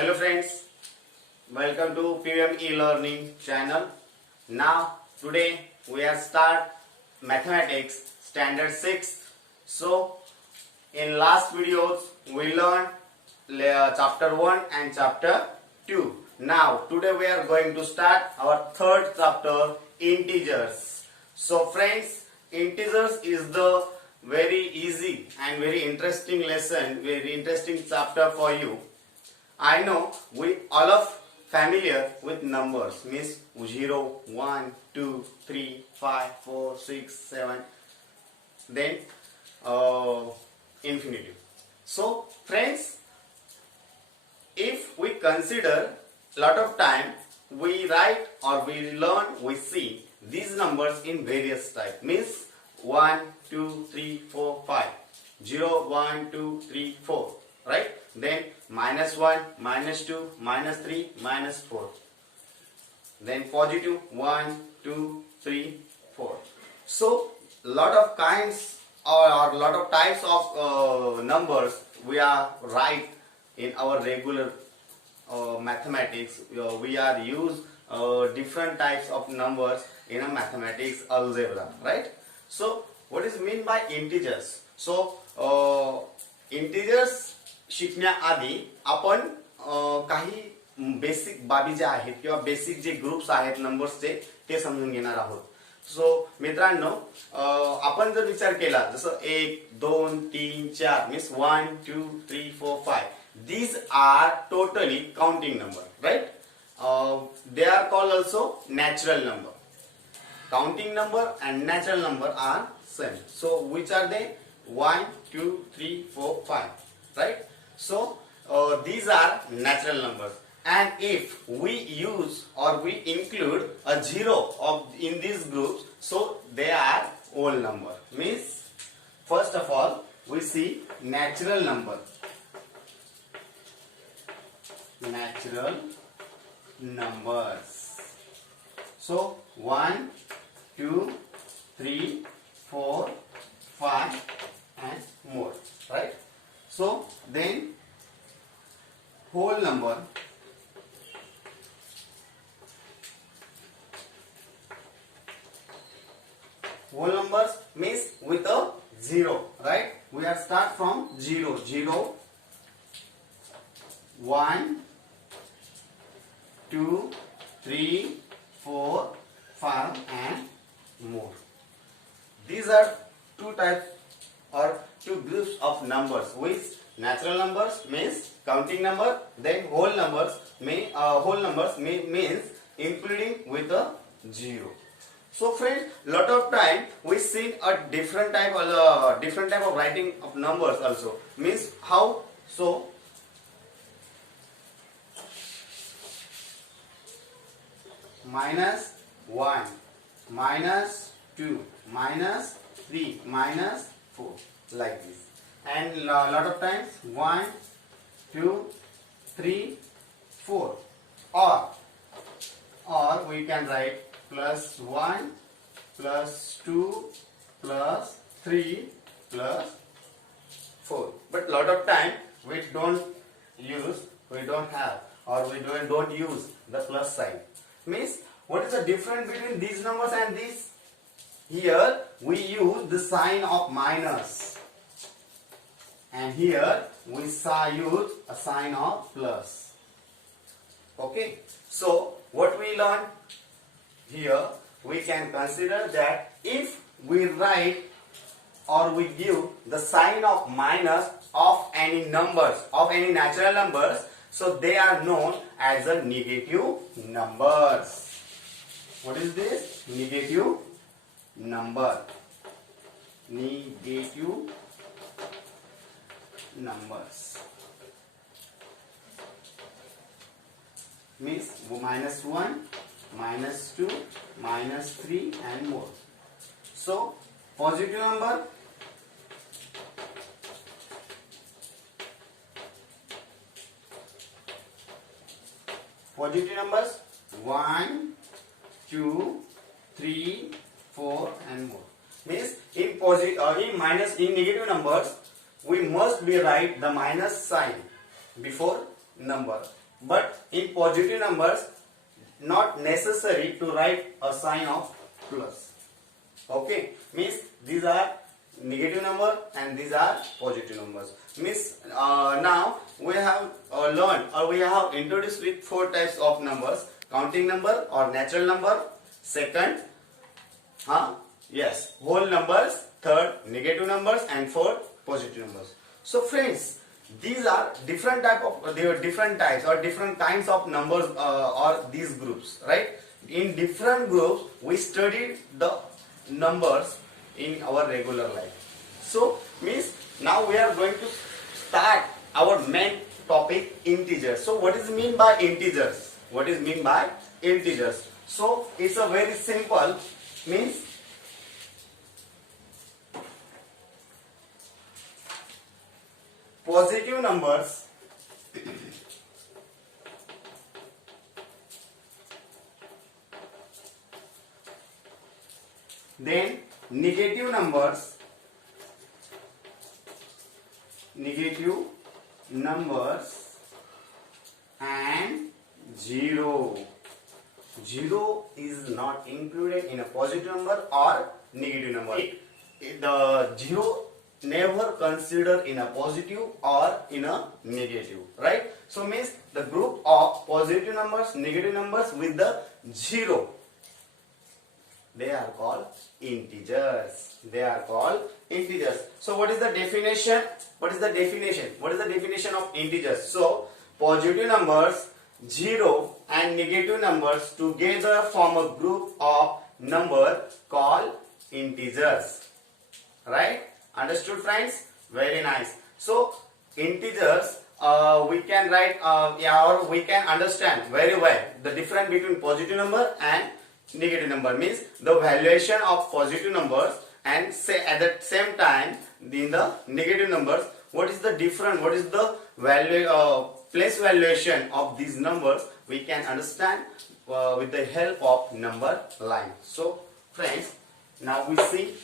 Hello friends, welcome to PVM e-learning channel. Now today we are start mathematics standard 6. So in last videos we learned chapter 1 and chapter 2. Now today we are going to start our third chapter, integers. So friends, integers is the very easy and very interesting lesson, very interesting chapter for you. I know we all are familiar with numbers, means 0, 1, 2, 3, 5, 4, 6, 7, then infinity. So friends, if we consider lot of time we write or we learn, we see these numbers in various type, means 1, 2, 3, 4, 5, 0, 1, 2, 3, 4, right? Then minus 1, minus 2, minus 3, minus 4. Then positive 1, 2, 3, 4. So lot of kinds or lot of types of numbers we are write in our regular mathematics. We are use different types of numbers in a mathematics algebra, right? So what is mean by integers? So integers शिकण्याआधी आपण काही basic बाबी ज्या आहेत किंवा basic जे groups आहेत नंबर्सचे ते समजून घेणार आहोत. सो मित्रांनो, आपण जर विचार केला जसं 1 2 3 4 means 1 2 3 4 5, these are totally counting number, right? They are called also natural number. Counting number and natural number are same. So which are they? 1 2 3 4 5, right? So these are natural numbers, and if we use or we include a zero in these groups, so they are whole number. Means first of all we see natural number. Natural numbers. So 1 2 3 4 5 and more, right? So then whole number. Whole numbers means with a zero, right? We are start from 0, 0, 1, 2, 3, 4, 5 and more. These are two types or two groups of numbers, which natural numbers means counting number, then whole numbers means including with a zero. So friends, lot of time we see a different type of writing of numbers also. Means how? So minus 1, minus 2, minus 3, minus 4, like this. And lot of times 1 2 3 4, or we can write plus 1 plus 2 plus 3 plus 4. But lot of time we don't have or we don't use the plus sign. Means what is the difference between these numbers and these? Here we use the sign of minus, and here we use a sign of plus. Okay, so what we learn here, we can consider that if we write or we give the sign of minus of any numbers, of any natural numbers, so they are known as a negative numbers. What is this? Negative number. Negative numbers means minus 1, minus 2, minus 3 and more. So positive number, numbers 1 2 3 4 and more. Means in negative numbers we must be write the minus sign before number. but in positive numbers not necessary to write a sign of plus. Okay, means these are negative number and these are positive numbers. Means now we have learned or we have introduced with four types of numbers: counting number or natural number, second yes, whole numbers, third negative numbers, and fourth positive numbers. So friends, these are different types or different kinds of numbers or these groups, right? In different groups we studied the numbers in our regular life. So means now we are going to start our main topic, integers. So what is mean by integers? What is mean by integers? So it's a very simple, means positive numbers then negative numbers and zero. Zero is not included in a positive number or negative number. The zero never considered in a positive or in a negative, right? So means the group of positive numbers, negative numbers with the zero, they are called integers. They are called integers. So what is the definition? What is the definition of integers? So positive numbers, zero, and negative numbers together form a group of number called integers. Right? Understood, friends? Very nice. So integers we can write or we can understand very well the difference between positive number and negative number. Means the valuation of positive numbers and say at the same time in the negative numbers, what is the difference, what is the value place valuation of these numbers, we can understand with the help of number line. So friends, now we see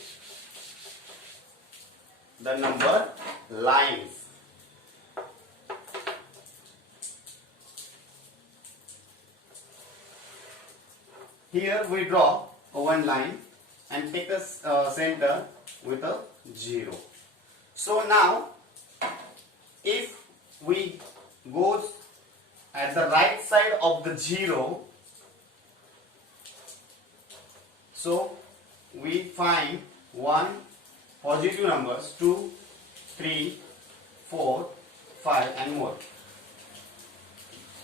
the number lines. Here we draw one line and take a center with a 0. So now if we go at the right side of the 0, so we find 1 positive numbers, 2, 3, 4, 5 and more.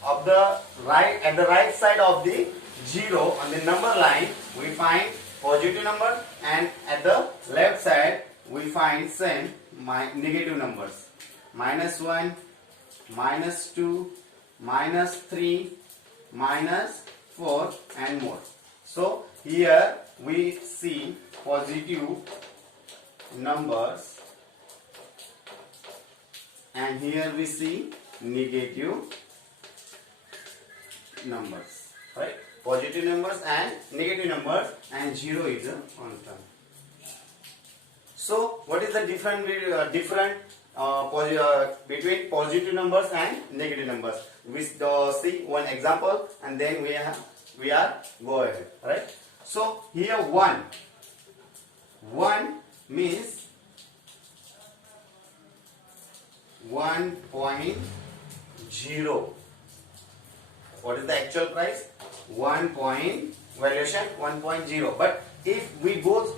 Of the right, at the right side of the 0 on the number line we find positive number, and at the left side we find same negative numbers, -1, -2, -3, -4 and more. So here we see positive numbers and here we see negative numbers, right? Positive numbers and negative numbers, and 0 is a constant. So what is the difference between positive numbers and negative numbers? We see one example and then we are go ahead, right? So here 1 means 1.0. What is the actual price? 1 point valuation 1.0. But if we go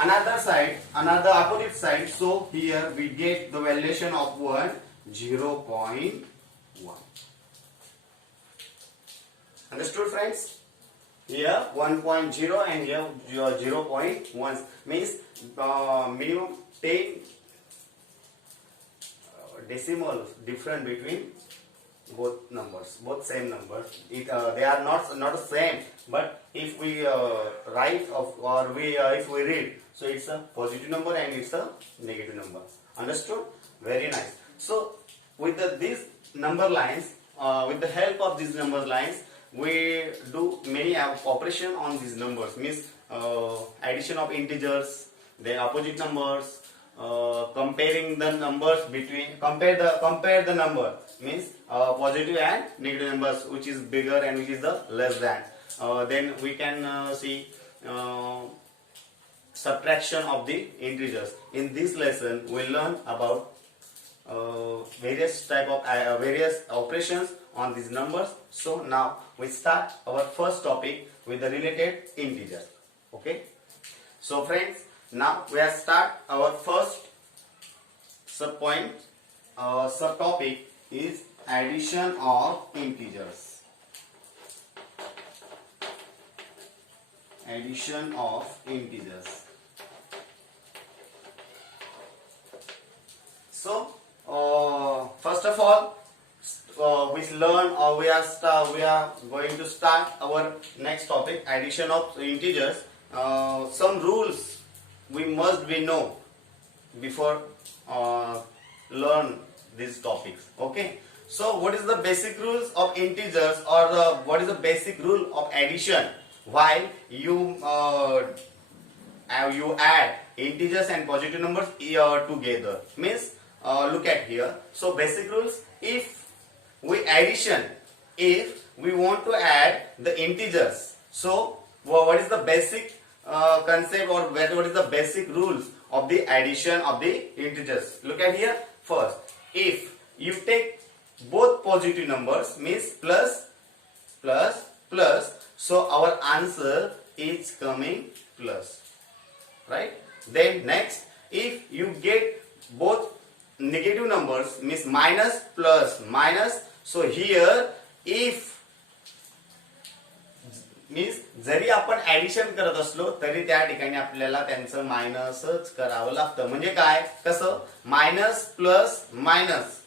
another side, another opposite side, so here we get the valuation of 0.1. Understood, friends? Here 1.0 and here 0.1 means minimum 10 decimals difference between both numbers, both same numbers. They are not the same, but if we write or if we read, so it's a positive number and it's a negative number. Understood? Very nice. So with these number lines, with the help of these number lines, we do many operation on these numbers. Means addition of integers, then opposite numbers, comparing the numbers between compare the number means positive and negative numbers, which is bigger and which is the less than. Then we can see subtraction of the integers. In this lesson we learn about various type of various operations on these numbers. So now we start our first topic with the related integers. Okay, so friends, now we have start our first subpoint. Subtopic is addition of integers. Addition of integers. So first of all, we learn, or we are going to start our next topic, addition of integers. Some rules we must be know before learn these topics. Okay, so what is the basic rules of integers, or what is the basic rule of addition while you add integers and positive numbers together? Means look at here. So basic rules: if we want to add the integers, so what is the basic concept, or what is the basic rules of the addition of the integers? Look at here. First, if you take both positive numbers, means plus plus plus, so our answer is coming plus, right? Then next, if you get both negative numbers, means minus plus minus, so here if means जरी आपण addition करत असलो तरी त्या ठिकाणी आपल्याला त्यांचं मायनसच करावं लागतं. म्हणजे काय, कसं, मायनस प्लस मायनस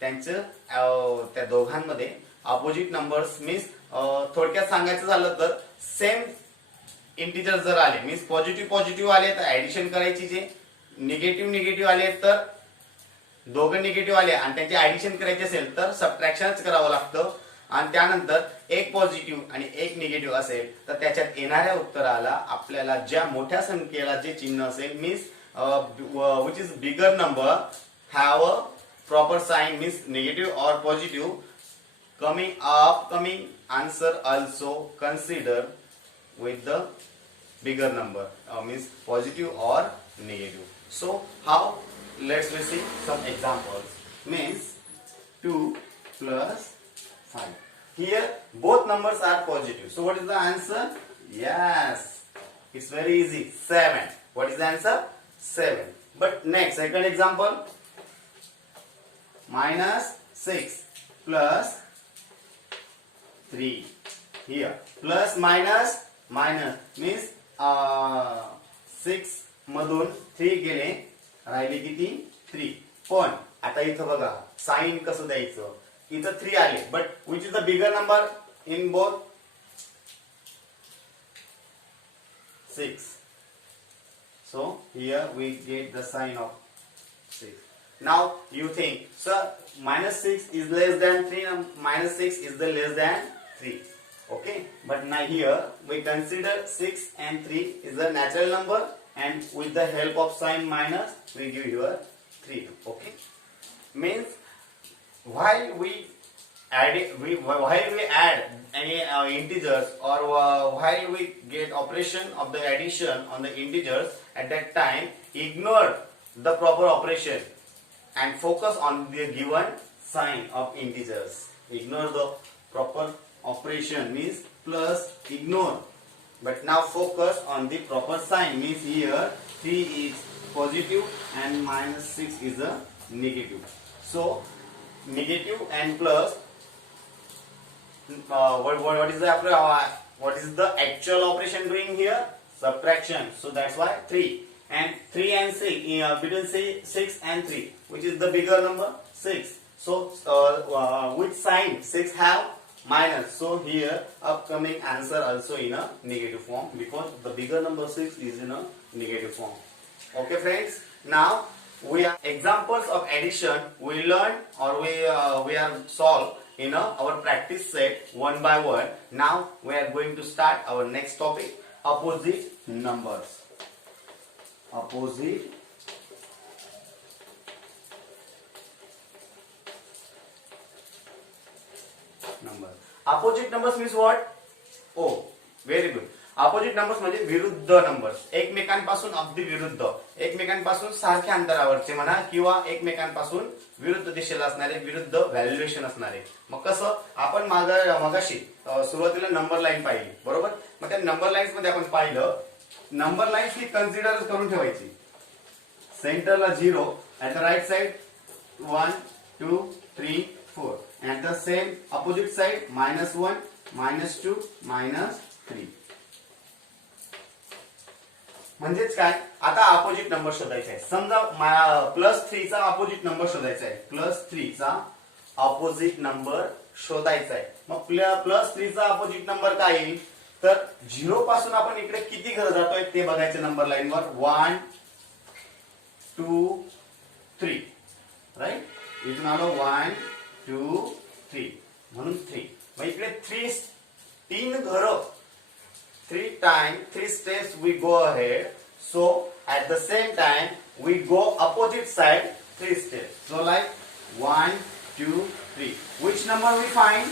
त्यांचं त्या दोघांमध्ये अपोजिट नंबर्स, मीन्स थोडक्यात सांगायचं झालं तर सेम इंटिजर जर आले, मीन्स पॉझिटिव्ह पॉझिटिव्ह आले तर ऍडिशन करायची, जे निगेटिव्ह निगेटिव्ह आले तर दोघं निगेटिव्ह आले आणि त्यांचे ऍडिशन करायचे असेल तर सबट्रॅक्शनच करावं लागतं. आणि त्यानंतर एक पॉझिटिव्ह आणि एक निगेटिव्ह असेल तर त्याच्यात येणाऱ्या उत्तराला आपल्याला ज्या मोठ्या संख्येला जे चिन्ह असेल, means which is bigger number have a proper sign, means negative और positive coming answer also consider with the bigger number, means positive or negative. So how, let's see some examples. Means 2 plus 5. Here both numbers are positive, so what is the answer? Yes, it's very easy, 7. What is the answer? 7. But next, second example, minus 6 plus 3. Here plus minus minus means 6 मधून 3 गेले, राहिले किती, 3. पण आता इथं बघा sign कसं द्यायचं, इथं 3 आले, but which is the bigger number in both? 6. So here we get the sign of 6. Now you think, sir, minus 6 is less than 3, minus 6 is the less than 3. Okay, but now here we consider 6 and 3 is the natural number, and with the help of sign minus we give here 3. Okay, means while we add any integers, or while we get operation of the addition on the integers, at that time ignore the proper operation and focus on the given sign of integers. Ignore the proper operation, means plus, ignore, but now focus on the proper sign, means here 3 is positive and minus 6 is a negative. So negative and plus, what is the actual operation doing here? Subtraction. So that's why 3 and 3 and 6, between 6 and 3, which is the bigger number? 6. So which sign 6 have? Minus. So here upcoming answer also in a negative form, because the bigger number 6 is in a negative form. Okay friends, now we are examples of addition we learn, or we are solved in our practice set one by one. Now we are going to start our next topic, opposite numbers. Opposite number. Opposite numbers means what? Oh, very good. Opposite numbers म्हणजे विरुद्ध numbers, एकमेकांपासून अगदी विरुद्ध, एकमेकांपासून सारख्या अंतरावरचे म्हणा किंवा एकमेकांपासून विरुद्ध दिशेला असणारे, विरुद्ध व्हॅल्युएशन असणारे. मग कसं आपण मगाशी सुरुवातीला नंबर लाईन पाहिली बरोबर. मग त्या नंबर लाईन्स मध्ये आपण पाहिलं नंबर लाईन्स ही कन्सिडर करून ठेवायची. सेंटरला 0, at the right side 1 2 3 4, at the same opposite side -1 -2 -3. म्हणजेच काय, आता अपोजिट नंबर शोधायचा आहे. समजा +3 चा अपोजिट नंबर शोधायचा आहे. +3 चा अपोजिट नंबर शोधायचा आहे. मग +3 चा अपोजिट नंबर काय येईल, तर 0 पासून आपण इकडे किती घर जातोय ते बघायचं नंबर लाईन वर. 1 2 3 राईट. इथून आलो 1 2 3 म्हणून 3. मग इकडे 3 घर, 3 steps we go ahead. So at the same time we go opposite side 3 steps. So like 1 2 3. Which number we find?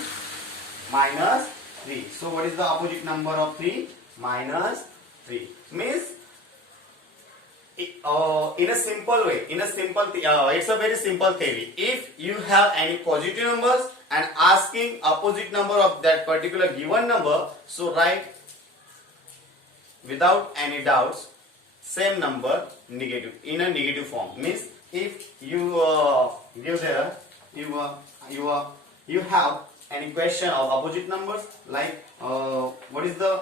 -3. So what is the opposite number of 3? -3. Means in a simple way, it's a very simple theory. If you have any positive numbers and asking opposite number of that particular given number, so write without any doubts same number negative in a negative form. Means if you give there you have any question of opposite numbers like what is the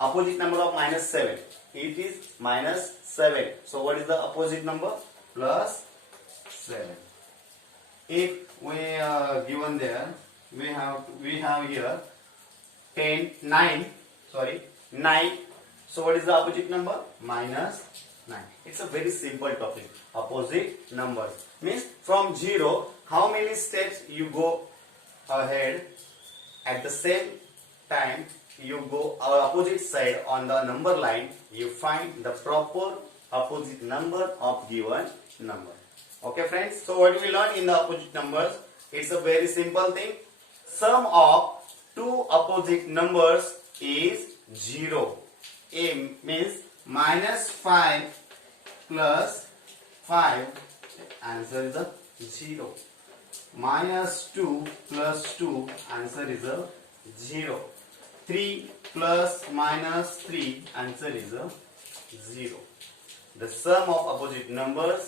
opposite number of -7? It is -7. So what is the opposite number? +7. If we given there we have here 9. So what is the opposite number? -9. It's a very simple topic. Opposite numbers means from 0 how many steps you go ahead, at the same time you go opposite side on the number line, you find the proper opposite number of given number. Okay friends, so what we learn in the opposite numbers, it's a very simple thing. Sum of two opposite numbers is 0. A means -5 plus 5, answer is a 0. -2 plus 2, answer is a 0. 3 plus -3, answer is a 0. The sum of opposite numbers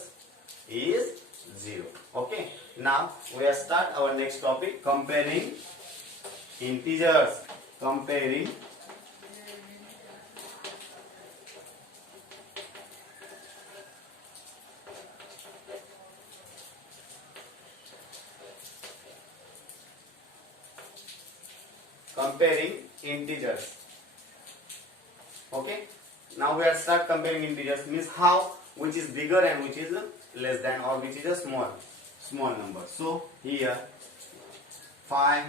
is 0. Okay, now we will start our next topic, comparing integers. Comparing integers. Okay, now we are start comparing integers, means how, which is bigger and which is less than, or which is a small number. So here 5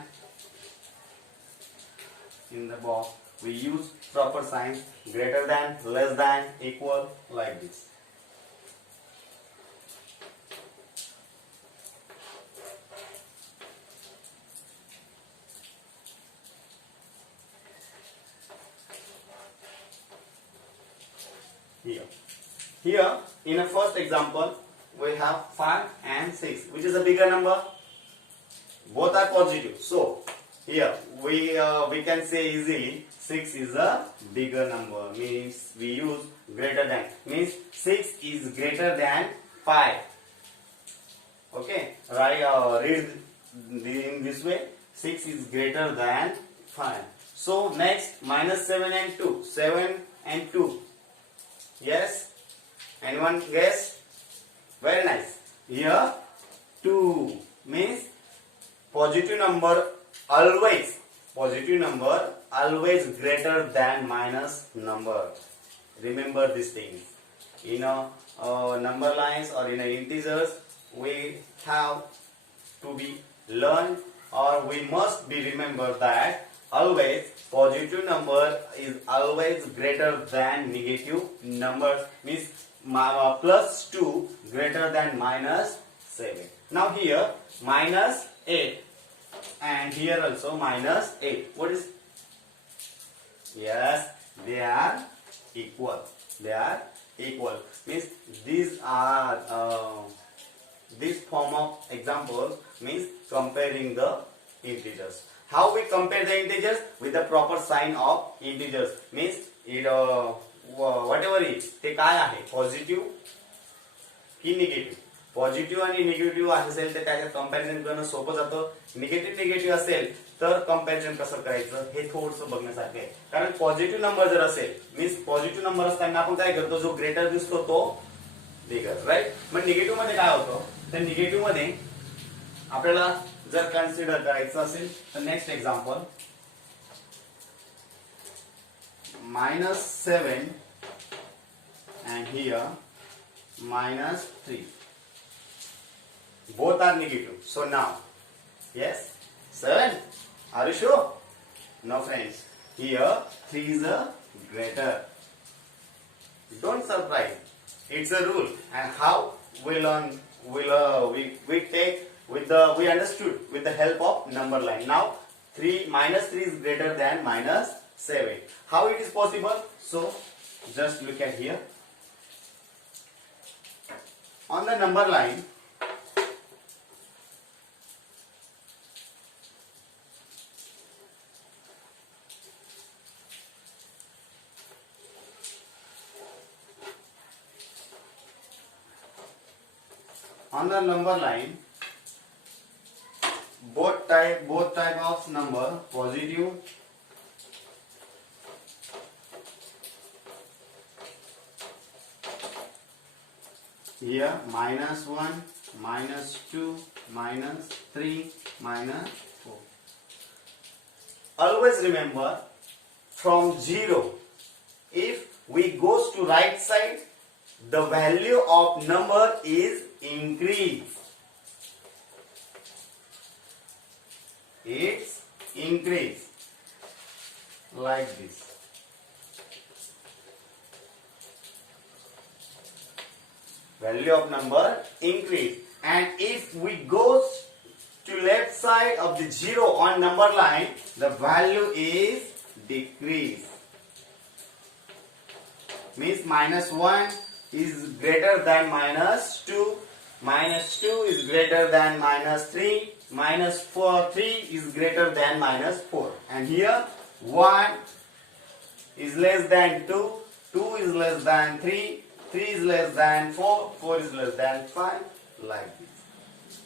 in the box we use proper signs, greater than, less than, equal, like this. Here in a first example we have 5 and 6, which is a bigger number. Both are positive, so here we can say easily 6 is a bigger number, means we use greater than, means 6 is greater than 5. Okay, right, read in this way, 6 is greater than 5. So next, -7 and 2, 7 and 2. Yes, anyone guess? Very nice. Here 2 means positive number always greater than minus number. Remember these things. In a number lines or in a integers, we have to be learned, or we must be remember that always positive number is always greater than negative number, means +2 greater than -7. Now here -8 and here also minus 8. What is? Yes, they are equal. They are equal. Means these are this form of example means comparing the integers. How we compare the integers? With the proper sign of integers. Means it whatever is ते काय आहे positive की negative. Positive आणि negative असेल तर त्याच्यात comparison करणं सोपं जातं. निगेटिव्ह असेल तर कंपॅरिझन कसं करायचं हे थोडंसं बघण्यासारखं आहे. कारण पॉझिटिव्ह नंबर जर असेल मीन्स पॉझिटिव्ह नंबर असताना आपण काय करतो, जो ग्रेटर दिसतो तो बिगर, राईट. मग निगेटिव्ह मध्ये काय होतं, तर निगेटिव्ह मध्ये आपल्याला जर कन्सिडर करायचं असेल तर next example -7 and here -3. Both are negative. So now, yes, 7. Are you sure? No, friends. Here 3 is a greater. Don't surprise. It's a rule. And how we learn? We take with the we understood with the help of number line. Now -3 is greater than -7. How it is possible? So just look at here. On the number line, both type of number, positive here -1, -2, -3, -4. Always remember from 0, if we goes to right side, the value of number is increase. It's increase like this. Value of number increase. And if we goes to left side of the 0 on number line, the value is decrease. Means -1 is greater than -2, -2 is greater than -3, -3 is greater than -4. And here 1 is less than 2, 2 is less than 3, 3 is less than 4, 4 is less than 5, like this.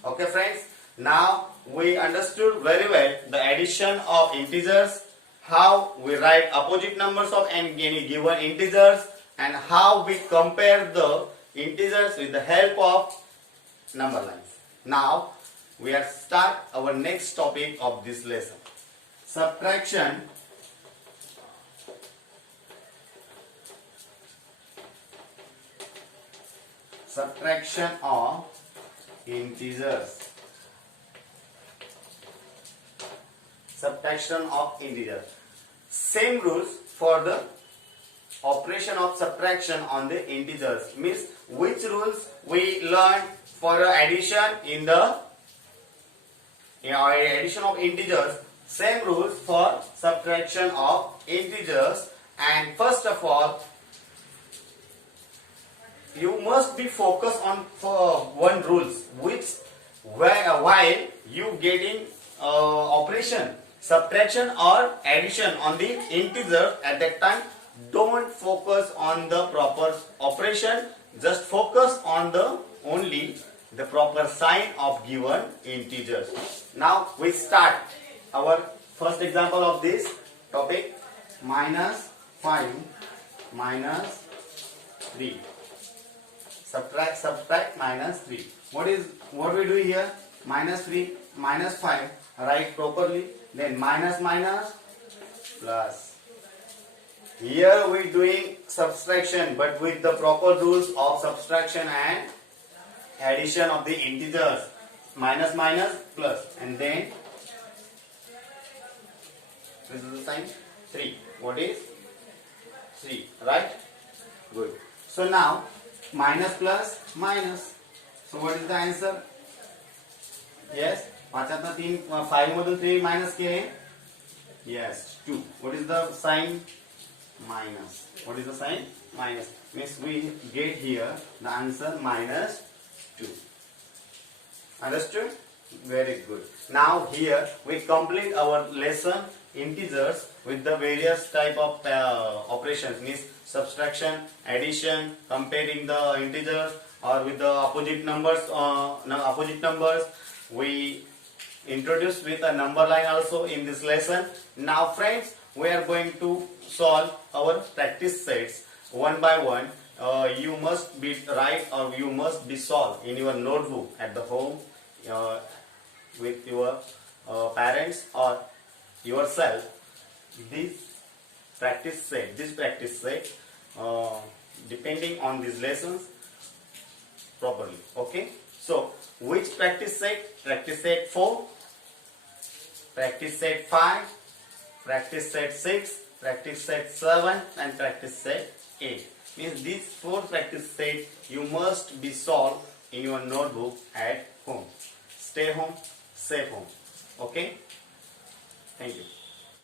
Okay, friends. Now we understood very well the addition of integers, how we write opposite numbers of any given integers, and how we compare the integers with the help of number lines. Now we are start our next topic of this lesson, subtraction. Subtraction of integers. Subtraction of integers. Same rules for the operation of subtraction on the integers. Means which rules we learned for addition in the addition of integers. Same rules for subtraction of integers. And first of all, you must be focused on one rules, which while you getting operation subtraction or addition on the integer, at that time don't focus on the proper operation, just focus on the only the proper sign of given integers. Now we start our first example of this topic, -5 -3. Subtract -3. What we do here? -3 -5. Write properly. Then minus plus. Here we doing subtraction, but with the proper rules of subtraction and addition of the integers. Minus plus, and then this is the sign 3. What is 3? Right? Good. So now minus plus minus. So what is the answer? Yes, पाचातनं 3 5 मधून 3 minus केले. Yes, 2. What is the sign? Minus. What is the sign? Minus. Means we get here the answer minus 2. Understood? Very good. Now here we complete our lesson integers with the various type of operations, means subtraction, addition, comparing the integers or with the opposite numbers. We introduced with a number line also in this lesson. Now friends, we are going to solve our practice sets one by one. You must be write or you must be solved in your notebook at the home with your parents or yourself. This practice set depending on these lessons properly. Okay, so which practice set? Practice set 4, practice set 5, practice set 6, practice set 7 and practice set 8. Means these 4 practice sets you must be solved in your notebook at home. Stay home, safe home. Okay, thank you.